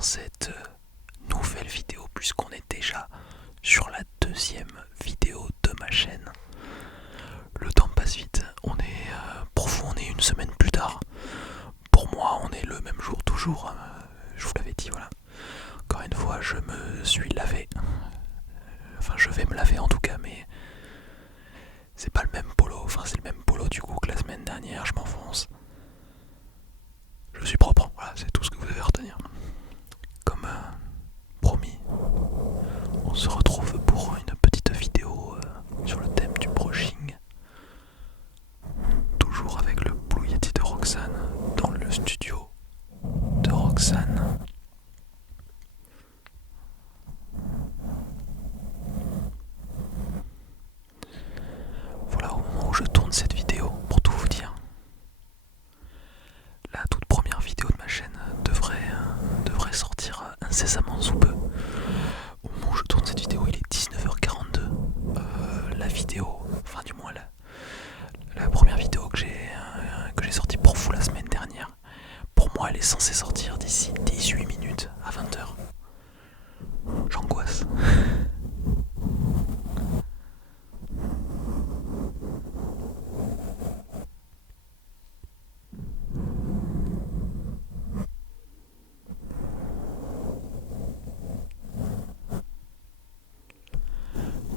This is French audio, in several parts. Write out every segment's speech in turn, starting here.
dans cette nouvelle vidéo puisqu'on est déjà sur la deuxième vidéo de ma chaîne. Le temps passe vite, pour vous on est une semaine plus tard. Pour moi on est le même jour toujours, je vous l'avais dit, voilà. Encore une fois je me suis lavé, enfin je vais me laver en tout cas, mais c'est pas le même polo, enfin c'est le même polo du coup que la semaine dernière, je m'enfonce. Je suis propre, voilà, c'est tout ce que vous devez retenir. Comme promis, on se retrouve pour une petite vidéo sur le thème du brushing. Toujours avec le Blue Yeti de Roxane dans le studio de Roxane. Voilà, au moment où je tourne cette vidéo, pour tout vous dire, la toute première vidéo de ma chaîne devrait sortir incessamment sous peu. Au moment où je tourne cette vidéo, il est 19h42. La vidéo, enfin du moins la première vidéo que j'ai sortie pour vous la semaine dernière, pour moi elle est censée sortir d'ici 18 minutes à 20h. J'angoisse.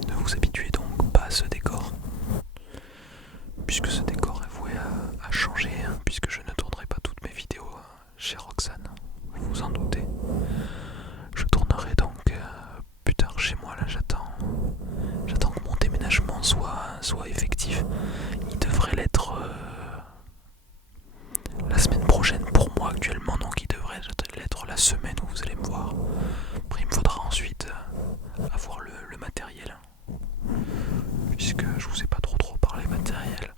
Ne vous habituez donc pas à ce décor, puisque ce décor est voué à changer, puisque je ne tournerai pas toutes mes vidéos chez Roxane, vous vous en doutez. Je tournerai donc plus tard chez moi, là j'attends que mon déménagement soit effectif. Il devrait l'être la semaine prochaine pour moi actuellement, donc il devrait l'être la semaine où vous allez me voir. Après il me faudra ensuite avoir le matériel, puisque je vous ai pas trop parlé matériel.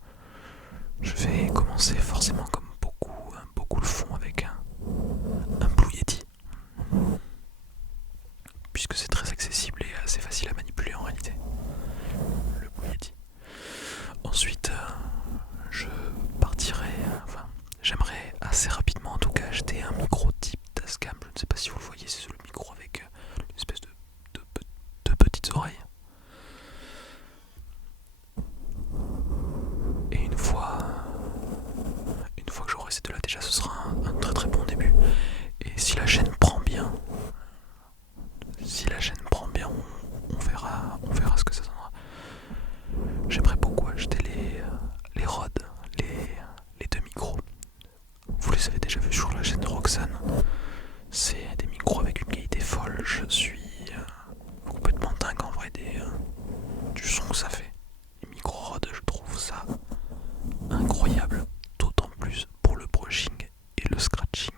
Je vais commencer forcément comme beaucoup le font avec un Blue Yeti, puisque c'est très accessible et assez facile à manipuler en réalité, le Blue Yeti. Ensuite, je partirai, enfin, j'aimerais assez rapidement en tout cas acheter un micro type Tascam. Je ne sais pas si vous le voyez, c'est le micro avec une espèce de petites oreilles. Et une fois que j'aurai ces deux-là, déjà ce sera un très bon début. Et si la chaîne prend bien, on verra ce que ça donnera. J'aimerais beaucoup acheter les Rode, les deux micros. Vous les avez déjà vus sur la chaîne de Roxane. C'est des micros avec une qualité folle. Je suis complètement dingue en vrai du son que ça fait. Les micros Rode, je trouve ça incroyable. D'autant plus pour le brushing et le scratching.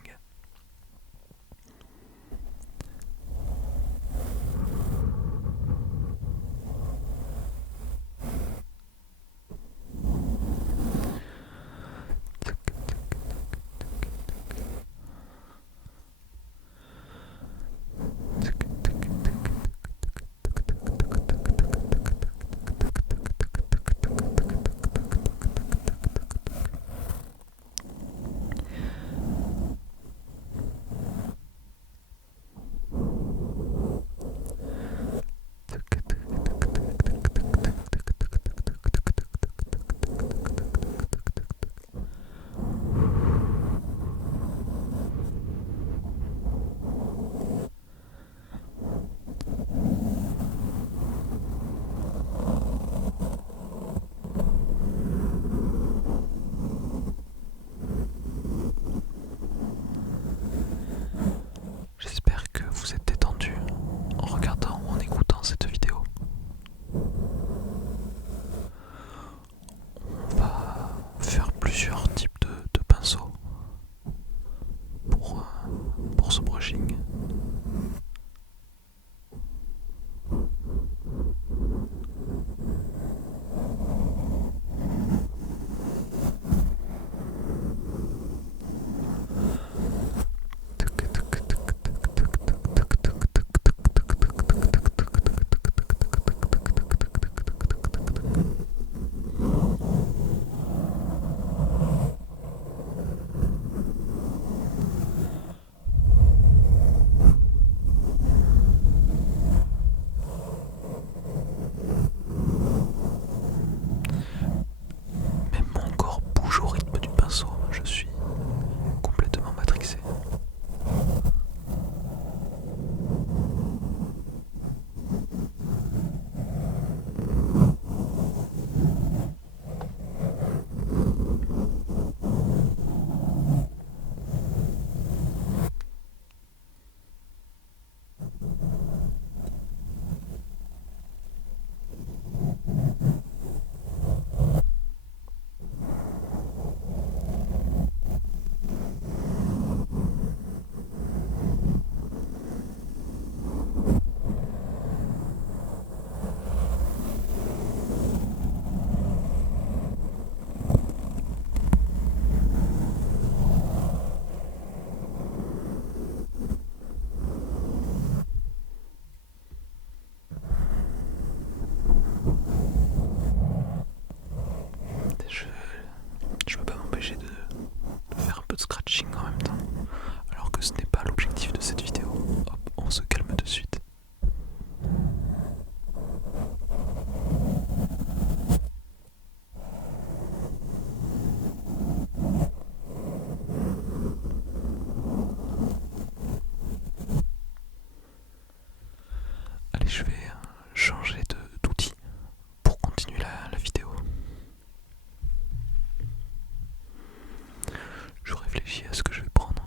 réfléchis à ce que je vais prendre.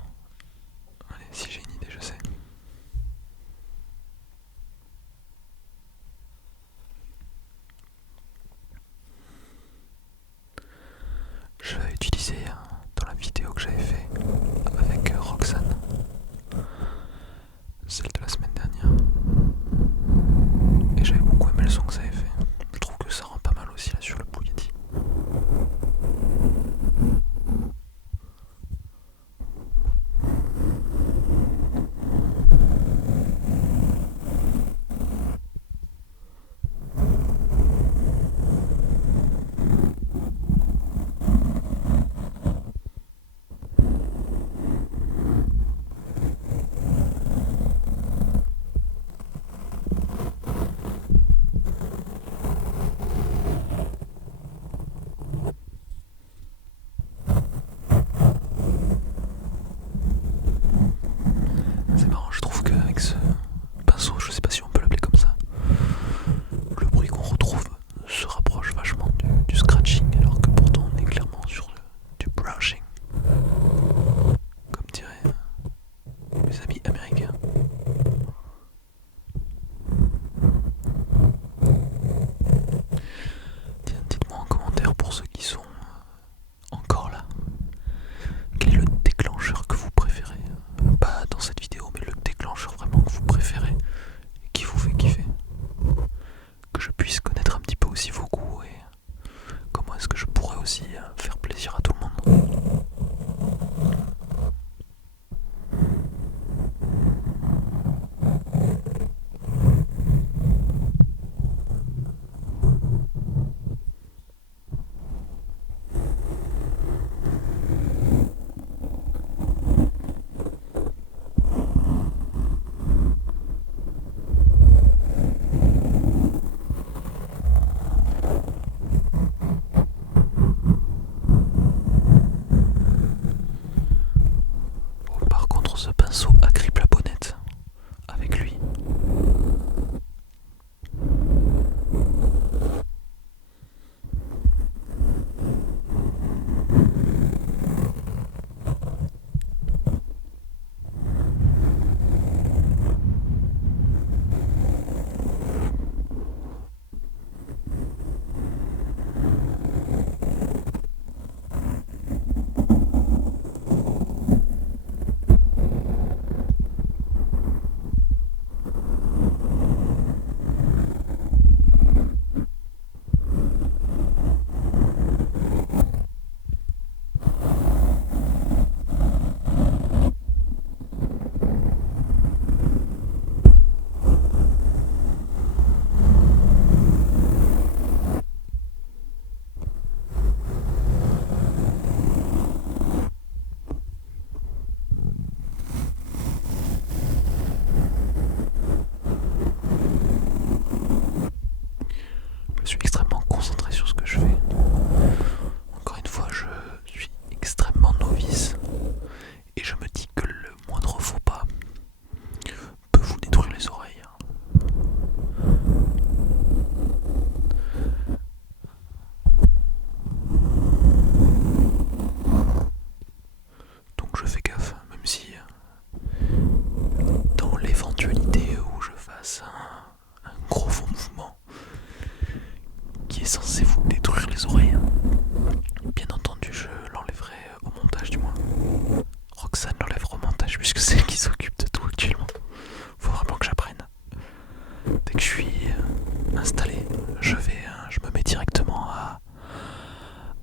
Allez, si j'ai une idée, je sais. Je vais utiliser dans la vidéo que j'avais fait avec Roxane, celle de la semaine dernière. Et j'avais beaucoup aimé le son que ça avait fait. Je trouve que ça rend pas mal aussi là sur le Blue Yeti. C'est marrant, je trouve qu'avec ce pinceau, je sais pas si on peut l'appeler comme ça, le bruit qu'on retrouve se rapproche vachement du scratching, alors que pourtant on est clairement sur du brushing, comme diraient mes amis américains. Tiens, dites-moi en commentaire pour ceux qui sont encore là, quel est le déclencheur que vous préférez? Pas dans cette vidéo, mais le déclencheur vraiment que vous préférez et qui vous fait kiffer. Que je puisse connaître un petit peu aussi vos goûts et comment est-ce que je pourrais aussi faire plaisir à tout le monde. Bon, par contre, ce pinceau agrippe la bonnette avec lui. Je suis extrêmement concentré sur ce que je fais. Encore une fois, je suis extrêmement novice et je me dis que le moindre faux pas peut vous détruire les oreilles. Donc je fais gaffe, même si dans l'éventualité où je fasse un gros faux mouvement qui est censé vous détruire les oreilles, bien entendu je l'enlèverai au montage du moins. Roxane l'enlèvera au montage puisque c'est elle qui s'occupe de tout actuellement. Faut vraiment que j'apprenne. Dès que je suis installé, je me mets directement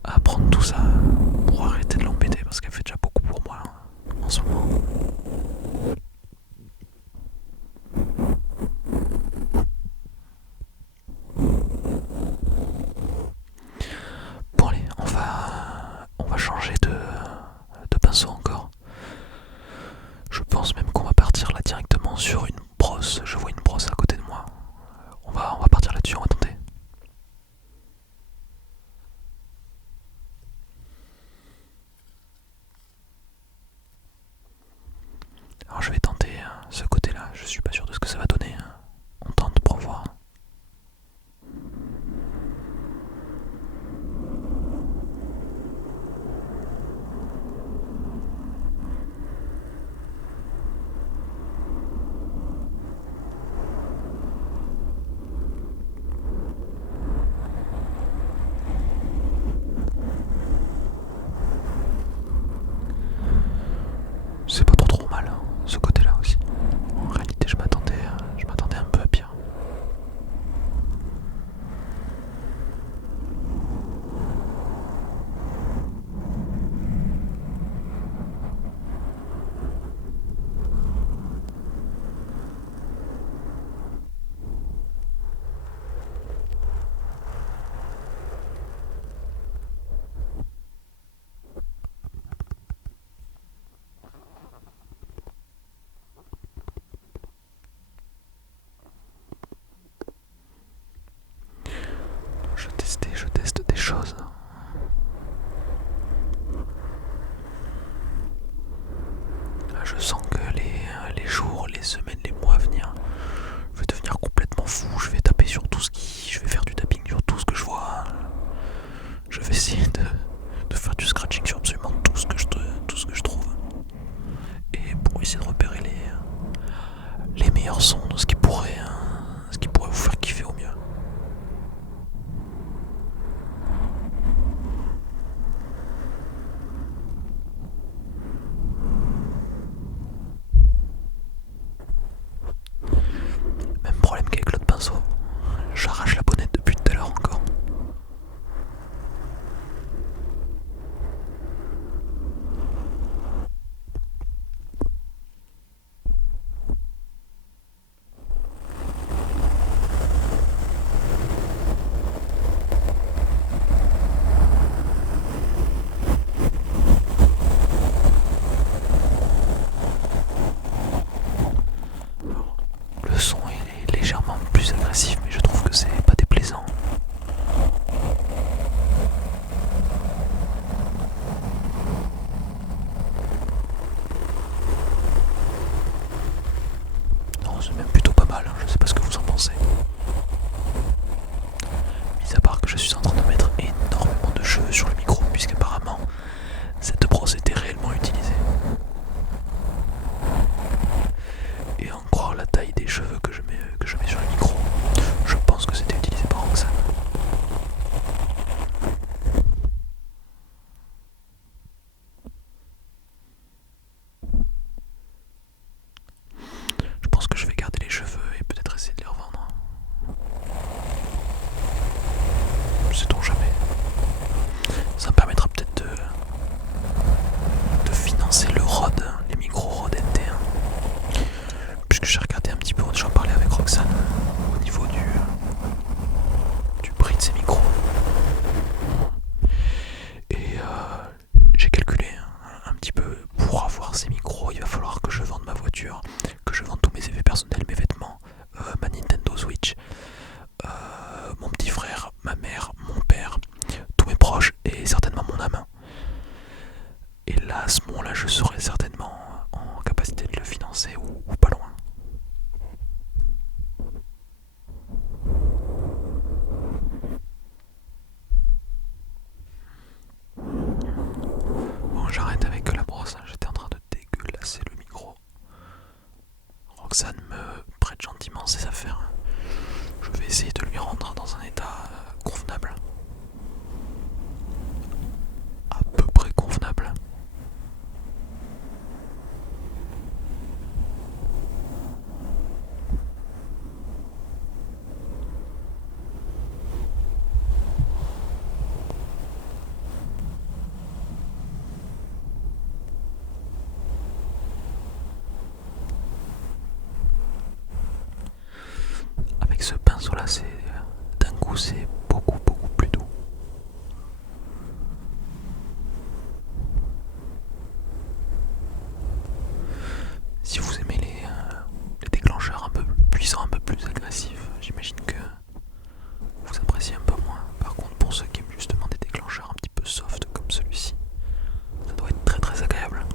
à prendre tout ça pour arrêter de l'embêter parce qu'elle fait déjà beaucoup pour moi en ce moment. Bon allez, on va changer de pinceau encore. Je pense même qu'on va partir là directement sur une brosse. Je vois une brosse à côté de moi. On va partir là-dessus, on va tenter. Alors je vais tenter ce côté-là, je suis pas sûr de ce que ça va donner. On tente pour voir. semaines, les mois à venir, je vais devenir complètement fou. Je vais taper sur tout ce qui. Je vais faire du tapping sur tout ce que je vois. Je vais essayer de faire du scratching sur absolument tout ce que je trouve. Et pour essayer de repérer les meilleurs sons de ce qui pourrait vous faire kiffer au mieux. Même problème qu'avec l'autre pinceau. J'arrache la bonnette depuis tout à l'heure encore. Le son est légèrement plus agressif, mais je trouve que c'est pas déplaisant. Non, c'est même plutôt pas mal, hein. Je sais pas ce que vous en pensez. Mis à part que je suis en train de mettre énormément de cheveux sur le micro, puisqu'apparemment cette brosse était réellement utilisée. Et à en croire la taille des cheveux que je mets sur le micro, je pense que c'était utilisé par Roxane. Je pense que je vais garder les cheveux et peut-être essayer de les revendre. Sait-on jamais. Ça me permettra peut-être de financer le Rode, les micros Rode NT1. Puisque j'ai regardé un petit peu, j'en parlais avec Roxane au niveau du prix de ces micros. Et j'ai calculé un petit peu, pour avoir ces micros, il va falloir que je vende ma voiture, que je vende tous mes effets personnels, mes vêtements, ma Nintendo Switch, mon petit frère, ma mère, mon père, tous mes proches et certainement mon âme. Et là, à ce moment-là, je serai certainement en capacité de le financer ou pas loin. Bon, j'arrête avec la brosse, hein. J'étais en train de dégueulasser le micro. Roxane me prête gentiment ses affaires. Je vais essayer de lui rendre dans un état convenable. À peu près convenable. Avec ce pinceau là, d'un coup c'est beaucoup plus doux. Si vous aimez les déclencheurs un peu puissants, un peu plus agressifs, j'imagine que vous appréciez un peu moins. Par contre, pour ceux qui aiment justement des déclencheurs un petit peu soft comme celui-ci, ça doit être très agréable.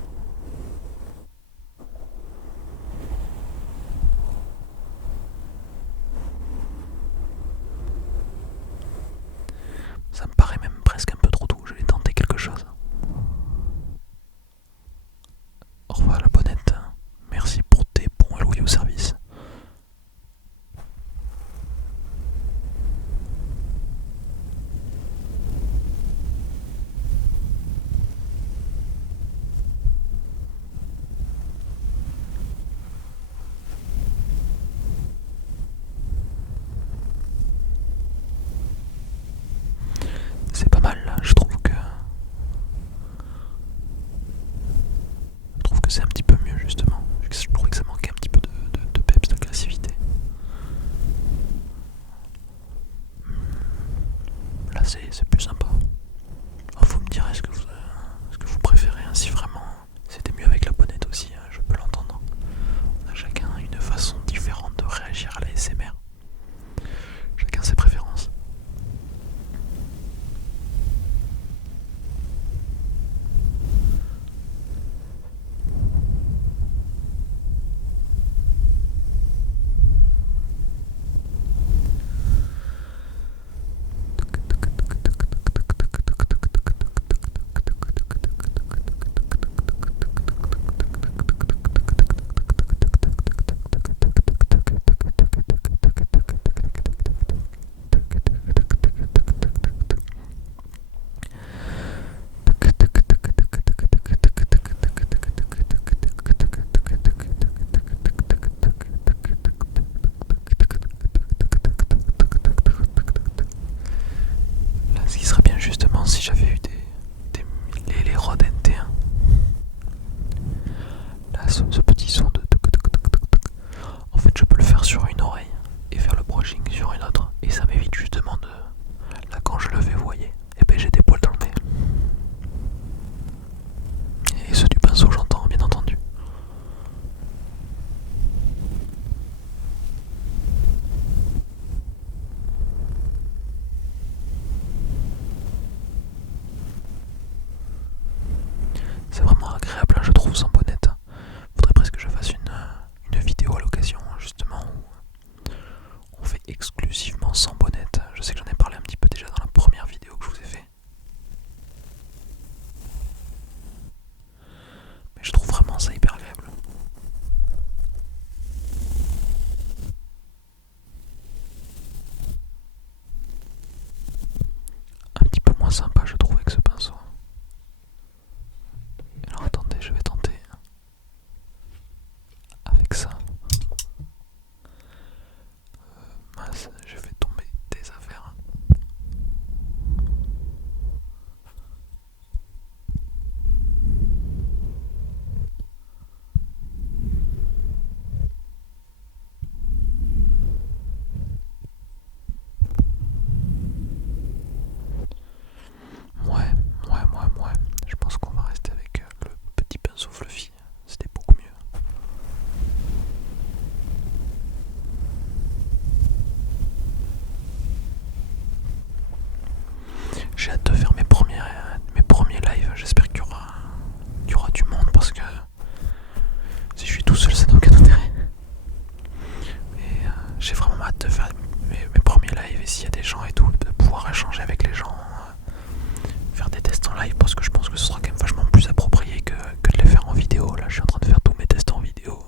live parce que je pense que ce sera quand même vachement plus approprié que de les faire en vidéo. Là je suis en train de faire tous mes tests en vidéo,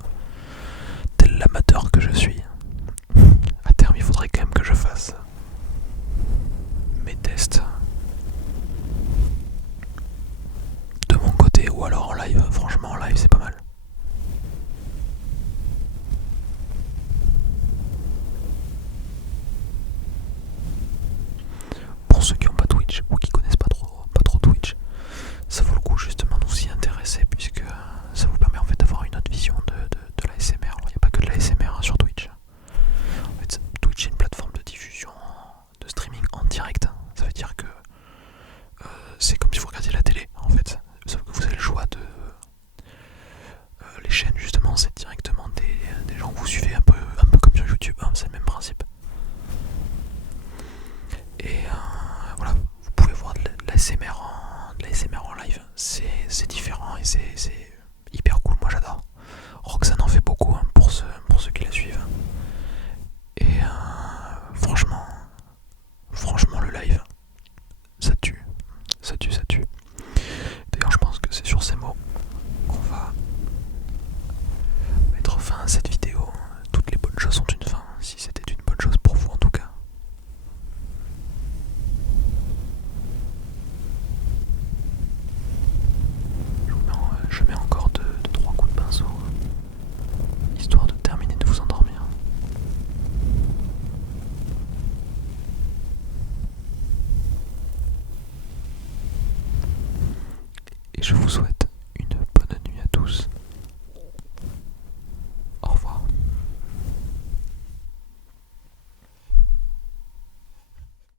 tel l'amateur que je suis. À terme il faudrait quand même que je fasse mes tests de mon côté ou alors en live. Franchement en live c'est pas mal. Pour ceux qui n'ont pas Twitch ou qui connaissent pas trop Twitch, ça vaut le coup justement de s'y intéresser puisque ça vous permet en fait d'avoir une autre vision de l'ASMR. Alors il n'y a pas que de l'ASMR sur Twitch. En fait, Twitch est une plateforme de diffusion, de streaming en direct. Ça veut dire que c'est comme si vous regardiez la télé en fait. Sauf que vous avez le choix de... les chaînes justement c'est directement des gens que vous suivez un peu comme sur YouTube, hein, c'est le même principe. Et voilà, vous pouvez voir de l'ASMR en live, c'est différent et c'est hyper cool, moi j'adore. Roxane en fait beaucoup, hein, pour ceux qui la suivent. Et franchement le live, ça tue. D'ailleurs je pense que c'est sur ces mots qu'on va mettre fin à cette vidéo. Toutes les bonnes choses ont une fin, si c'était une bonne chose pour vous en tout cas. Je mets encore 2-3 coups de pinceau, histoire de terminer de vous endormir. Et je vous souhaite